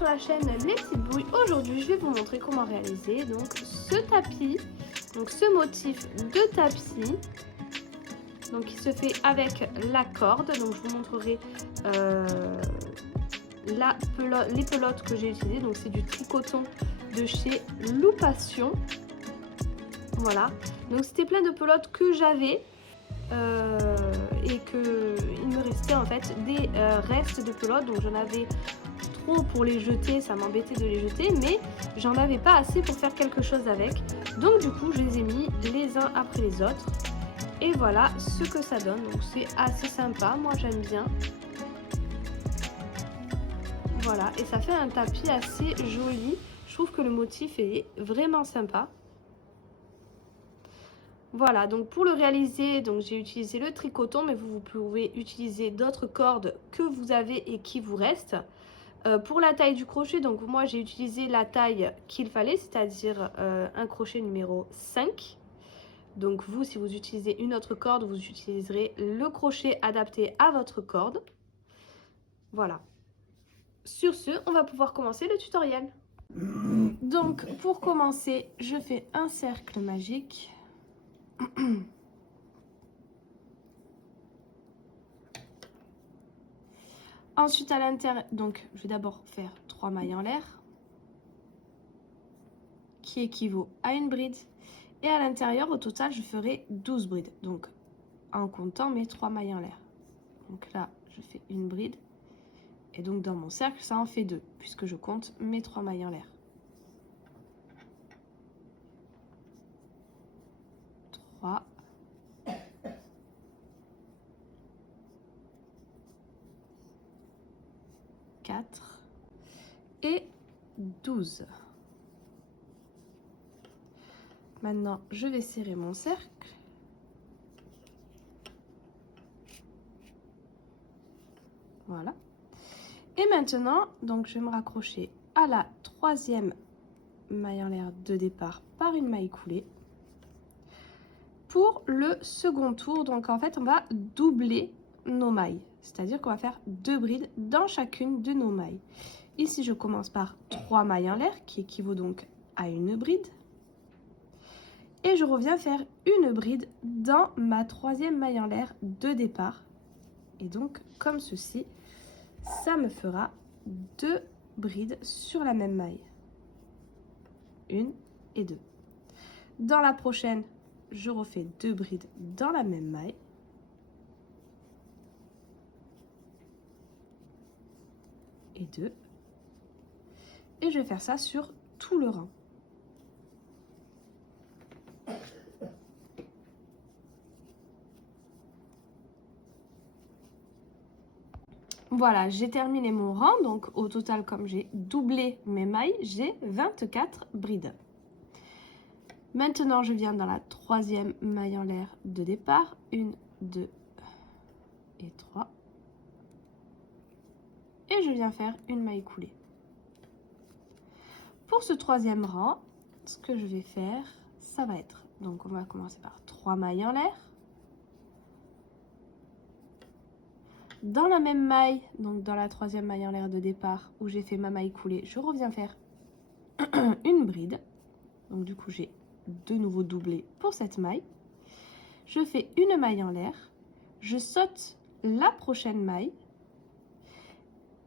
sur la chaîne Les Petites Bouilles. Aujourd'hui je vais vous montrer comment réaliser donc ce tapis, donc ce motif de tapis, donc qui se fait avec la corde. Donc je vous montrerai les pelotes que j'ai utilisées, donc c'est du tricoton de chez Loupation. Voilà, donc c'était plein de pelotes que j'avais et que il me restait en fait des restes de pelotes, donc j'en avais trop pour les jeter, ça m'embêtait de les jeter, mais j'en avais pas assez pour faire quelque chose avec, donc du coup je les ai mis les uns après les autres et voilà ce que ça donne. Donc c'est assez sympa, moi j'aime bien. Voilà, et ça fait un tapis assez joli. Je trouve que le motif est vraiment sympa. Voilà, donc pour le réaliser, donc j'ai utilisé le tricoton, mais vous pouvez utiliser d'autres cordes que vous avez et qui vous restent. Pour la taille du crochet, donc moi j'ai utilisé la taille qu'il fallait, c'est-à-dire un crochet numéro 5. Donc vous, si vous utilisez une autre corde, vous utiliserez le crochet adapté à votre corde. Voilà. Sur ce, on va pouvoir commencer le tutoriel. Donc pour commencer, je fais un cercle magique. Ensuite à l'intérieur, donc je vais d'abord faire 3 mailles en l'air, qui équivaut à une bride. Et à l'intérieur, au total, je ferai 12 brides. Donc en comptant mes 3 mailles en l'air. Donc là, je fais une bride. Et donc dans mon cercle, ça en fait 2, puisque je compte mes 3 mailles en l'air. 3. 4 et 12. Maintenant, je vais serrer mon cercle. Voilà. Et maintenant, donc je vais me raccrocher à la 3e maille en l'air de départ par une maille coulée. Pour le second tour, donc en fait, on va doubler nos mailles. C'est-à-dire qu'on va faire 2 brides dans chacune de nos mailles. Ici, je commence par 3 mailles en l'air, qui équivaut donc à une bride. Et je reviens faire une bride dans ma 3e maille en l'air de départ. Et donc, comme ceci, ça me fera 2 brides sur la même maille. 1 et 2. Dans la prochaine, je refais 2 brides dans la même maille. Et 2. Et je vais faire ça sur tout le rang. Voilà, j'ai terminé mon rang. Donc au total, comme j'ai doublé mes mailles, j'ai 24 brides. Maintenant, je viens dans la 3e maille en l'air de départ. 1, 2 et 3. Et je viens faire une maille coulée. Pour ce 3e rang, ce que je vais faire, ça va être, donc on va commencer par 3 mailles en l'air. Dans la même maille, donc dans la 3e maille en l'air de départ où j'ai fait ma maille coulée, je reviens faire une bride. Donc du coup, j'ai de nouveau doublé pour cette maille. Je fais une maille en l'air, je saute la prochaine maille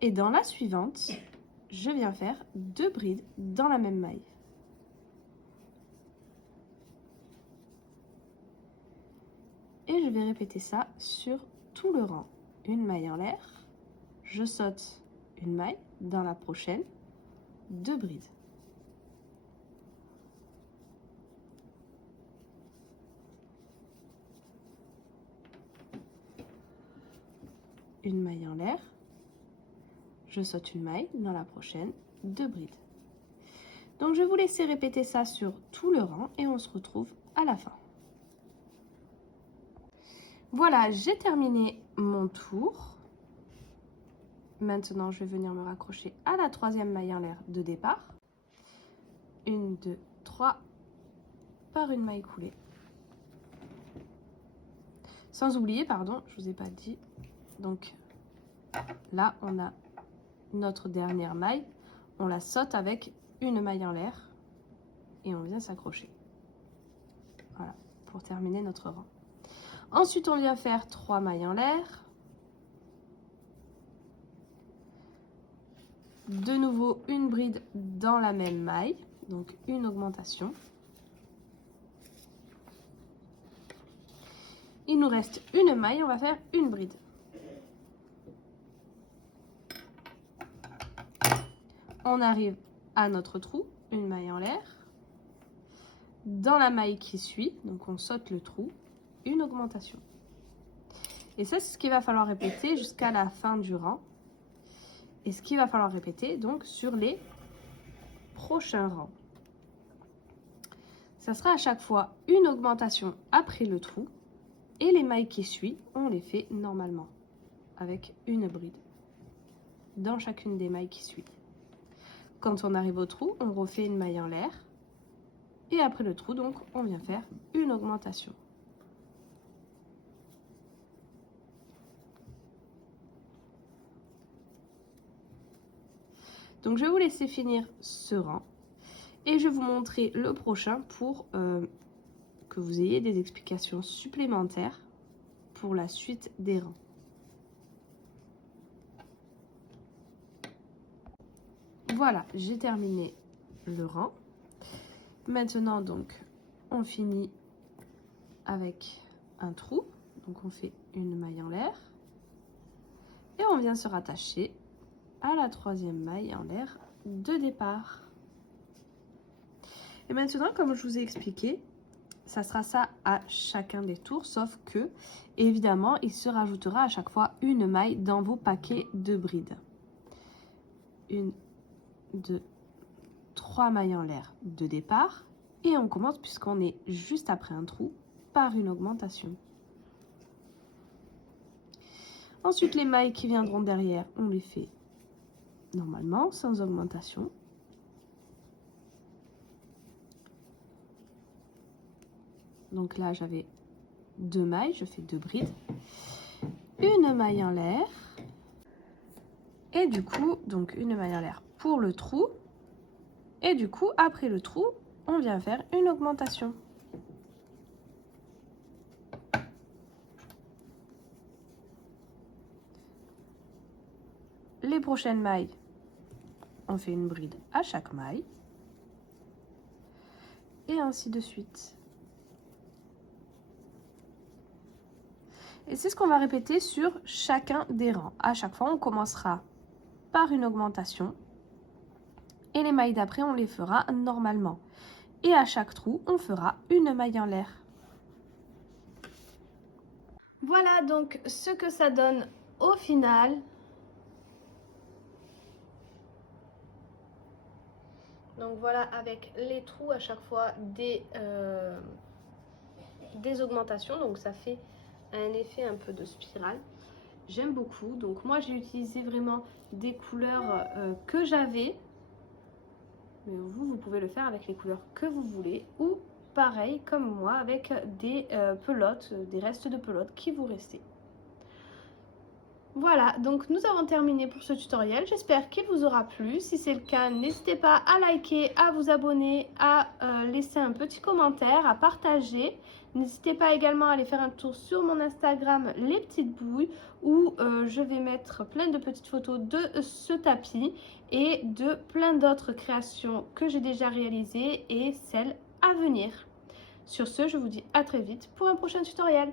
et dans la suivante, je viens faire 2 brides dans la même maille. Et je vais répéter ça sur tout le rang. Une maille en l'air, je saute une maille, dans la prochaine, 2 brides. Une maille en l'air, je saute une maille, dans la prochaine, 2 brides. Donc je vais vous laisser répéter ça sur tout le rang et on se retrouve à la fin. Voilà, j'ai terminé mon tour. Maintenant, je vais venir me raccrocher à la 3e maille en l'air de départ. 1, 2, 3 par une maille coulée. Sans oublier, pardon, je vous ai pas dit. Donc là, on a notre dernière maille. on la saute avec une maille en l'air et on vient s'accrocher. Voilà, pour terminer notre rang. Ensuite, on vient faire 3 mailles en l'air. De nouveau, une bride dans la même maille, donc une augmentation. Il nous reste une maille, on va faire une bride. On arrive à notre trou, une maille en l'air. Dans la maille qui suit, donc on saute le trou, une augmentation. Et ça, c'est ce qu'il va falloir répéter jusqu'à la fin du rang. Et ce qu'il va falloir répéter donc sur les prochains rangs. Ça sera à chaque fois une augmentation après le trou. Et les mailles qui suivent, on les fait normalement avec une bride dans chacune des mailles qui suivent. Quand on arrive au trou, on refait une maille en l'air. Et après le trou, donc, on vient faire une augmentation. Donc, je vais vous laisser finir ce rang. Et je vais vous montrer le prochain pour que vous ayez des explications supplémentaires pour la suite des rangs. Voilà, j'ai terminé le rang. Maintenant, donc, on finit avec un trou. Donc, on fait une maille en l'air. Et on vient se rattacher à la 3e maille en l'air de départ. Et maintenant, comme je vous ai expliqué, ça sera ça à chacun des tours, sauf que, évidemment, il se rajoutera à chaque fois une maille dans vos paquets de brides. 1, 2, 3 mailles en l'air de départ. Et on commence, puisqu'on est juste après un trou, par une augmentation. Ensuite, les mailles qui viendront derrière, on les fait normalement, sans augmentation. Donc là, j'avais 2 mailles, je fais 2 brides. Une maille en l'air. Et du coup, donc une maille en l'air pour le trou. Et du coup, après le trou, on vient faire une augmentation. Les prochaines mailles, on fait une bride à chaque maille. Et ainsi de suite. Et c'est ce qu'on va répéter sur chacun des rangs. À chaque fois, on commencera par une augmentation. Et les mailles d'après, on les fera normalement. Et à chaque trou, on fera une maille en l'air. Voilà donc ce que ça donne au final. Donc voilà, avec les trous à chaque fois des augmentations. Donc ça fait un effet un peu de spirale. J'aime beaucoup. Donc moi, j'ai utilisé vraiment des couleurs que j'avais. Mais vous pouvez le faire avec les couleurs que vous voulez. Ou pareil, comme moi, avec des pelotes, des restes de pelotes qui vous restaient. Voilà, donc nous avons terminé pour ce tutoriel. J'espère qu'il vous aura plu. Si c'est le cas, n'hésitez pas à liker, à vous abonner, à laisser un petit commentaire, à partager. N'hésitez pas également à aller faire un tour sur mon Instagram Les Petites Bouilles où je vais mettre plein de petites photos de ce tapis et de plein d'autres créations que j'ai déjà réalisées et celles à venir. Sur ce, je vous dis à très vite pour un prochain tutoriel.